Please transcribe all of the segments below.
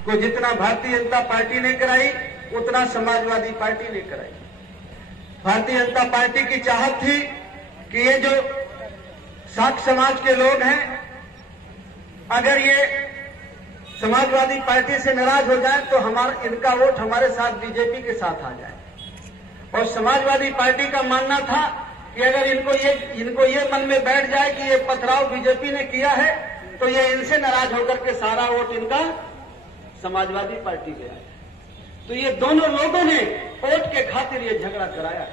को जितना भारतीय जनता पार्टी ने कराई उतना समाजवादी पार्टी ने कराई। भारतीय जनता पार्टी की चाहत थी कि ये जो साख समाज के लोग हैं, अगर ये समाजवादी पार्टी से नाराज हो जाए तो इनका वोट हमारे साथ बीजेपी के साथ आ जाए। और समाजवादी पार्टी का मानना था कि अगर इनको ये मन में बैठ जाए कि ये पथराव बीजेपी ने किया है तो ये इनसे नाराज होकर के सारा वोट इनका समाजवादी पार्टी गया है। तो ये दोनों लोगों ने वोट के खातिर ये झगड़ा कराया।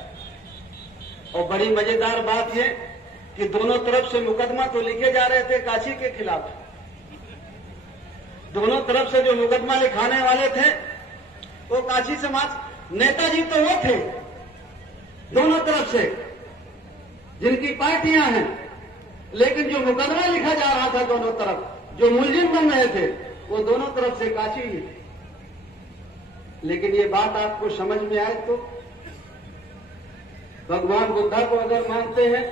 और बड़ी मजेदार बात ये कि दोनों तरफ से मुकदमा तो लिखे जा रहे थे काशी के खिलाफ। दोनों तरफ से जो मुकदमा लिखाने वाले थे वो काशी समाज नेताजी तो वो थे, दोनों तरफ से जिनकी पार्टियां हैं, लेकिन जो मुकदमा लिखा जा रहा था दोनों तरफ, जो मुलजिम बन रहे थे वो दोनों तरफ से काशी ही थे। लेकिन ये बात आपको समझ में आए तो भगवान बुद्धा को अगर मानते हैं,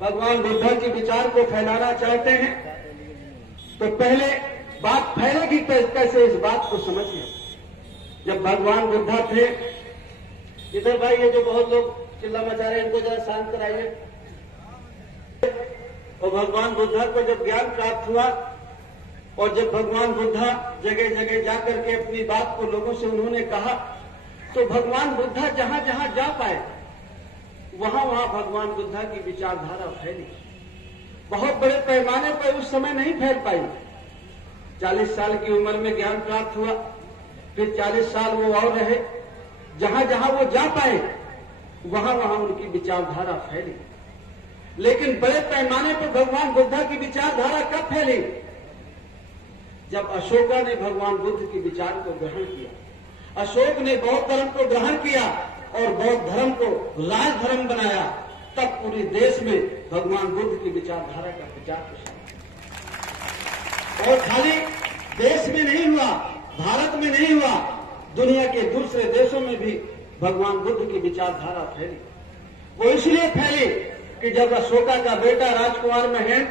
भगवान बुद्धा के विचार को फैलाना चाहते हैं, तो पहले बात फैलेगी कैसे इस बात को समझिए। जब भगवान बुद्धा थे, इधर भाई ये जो बहुत लोग चिल्ला मचा रहे हैं इनको जरा शांत कराइए। और भगवान बुद्धा को जब ज्ञान प्राप्त हुआ और जब भगवान बुद्धा जगह जगह जाकर के अपनी बात को लोगों से उन्होंने कहा, तो भगवान बुद्धा जहां जहां जा पाए वहां वहां भगवान बुद्धा की विचारधारा फैली। बहुत बड़े पैमाने पर उस समय नहीं फैल पाई। 40 साल की उम्र में ज्ञान प्राप्त हुआ, फिर 40 साल वो और रहे, जहां जहां वो जा पाए वहां वहां उनकी विचारधारा फैली। लेकिन बड़े पैमाने पर भगवान बुद्धा की विचारधारा कब फैली? जब अशोका ने भगवान बुद्ध के विचार को ग्रहण किया। अशोक ने बौद्ध धर्म को ग्रहण किया और बौद्ध धर्म को राज धर्म बनाया, तब पूरे देश में भगवान बुद्ध की विचारधारा का प्रचार प्रसार। और खाली देश में नहीं हुआ, भारत में नहीं हुआ, दुनिया के दूसरे देशों में भी भगवान बुद्ध की विचारधारा फैली। वो इसलिए फैली कि जब अशोका का बेटा राजकुमार महेंद्र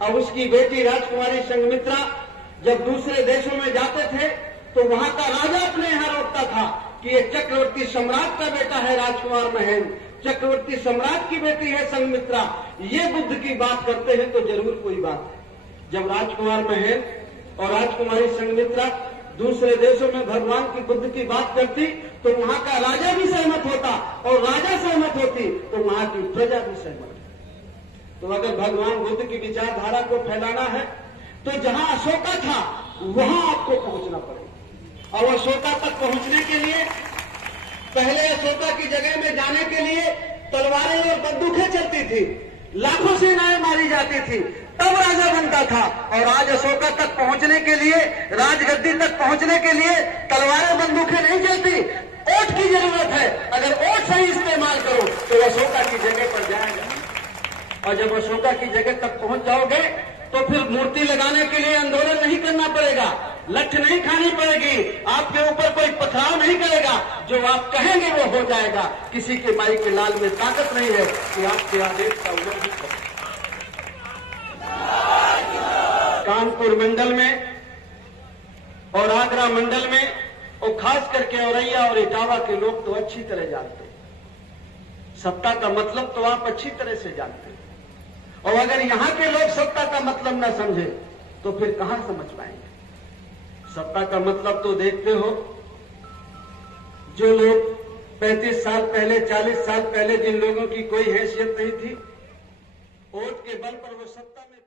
और उसकी बेटी राजकुमारी संघमित्रा जब दूसरे देशों में जाते थे तो वहां का राजा अपने यहां रोकता था कि ये चक्रवर्ती सम्राट का बेटा है राजकुमार महेंद्र, चक्रवर्ती सम्राट की बेटी है संघमित्रा, ये बुद्ध की बात करते हैं तो जरूर कोई बात है। जब राजकुमार महेंद्र और राजकुमारी संघमित्रा दूसरे देशों में भगवान की बुद्ध की बात करती तो वहां का राजा भी सहमत होता, और राजा सहमत होती तो वहां की प्रजा भी सहमत होती। तो अगर भगवान बुद्ध की विचारधारा को फैलाना है तो जहां अशोका था वहां आपको पहुंचना पड़ेगा। और अशोका तक पहुंचने के लिए पहले अशोका की जगह में जाने के लिए तलवारें और बंदूकें चलती थी, लाखों सेनाएं मारी जाती थी, तब राजा बनता था। और आज अशोका तक पहुंचने के लिए, राजगद्दी तक पहुंचने के लिए तलवारें बंदूकें नहीं चलती, ओट की जरूरत है। अगर ओट सही इस्तेमाल करो तो अशोका की जगह पर जाएगा। और जब अशोका की जगह तक पहुंच जाओगे तो फिर मूर्ति लगाने के लिए आंदोलन नहीं करना पड़ेगा, लठ नहीं खानी पड़ेगी, आपके ऊपर कोई पथराव नहीं करेगा, जो आप कहेंगे वो हो जाएगा। किसी के माई के लाल में ताकत नहीं है कि आपके आदेश का उल्लंघन करे। कानपुर मंडल में और आगरा मंडल में और खास करके औरैया और इटावा के लोग तो अच्छी तरह जानते हैं। सत्ता का मतलब तो आप अच्छी तरह से जानते हैं, और अगर यहां के लोग सत्ता का मतलब न समझे तो फिर कहां समझ पाएंगे। सत्ता का मतलब तो देखते हो, जो लोग 35 साल पहले, 40 साल पहले जिन लोगों की कोई हैसियत नहीं थी, वोट के बल पर वो सत्ता में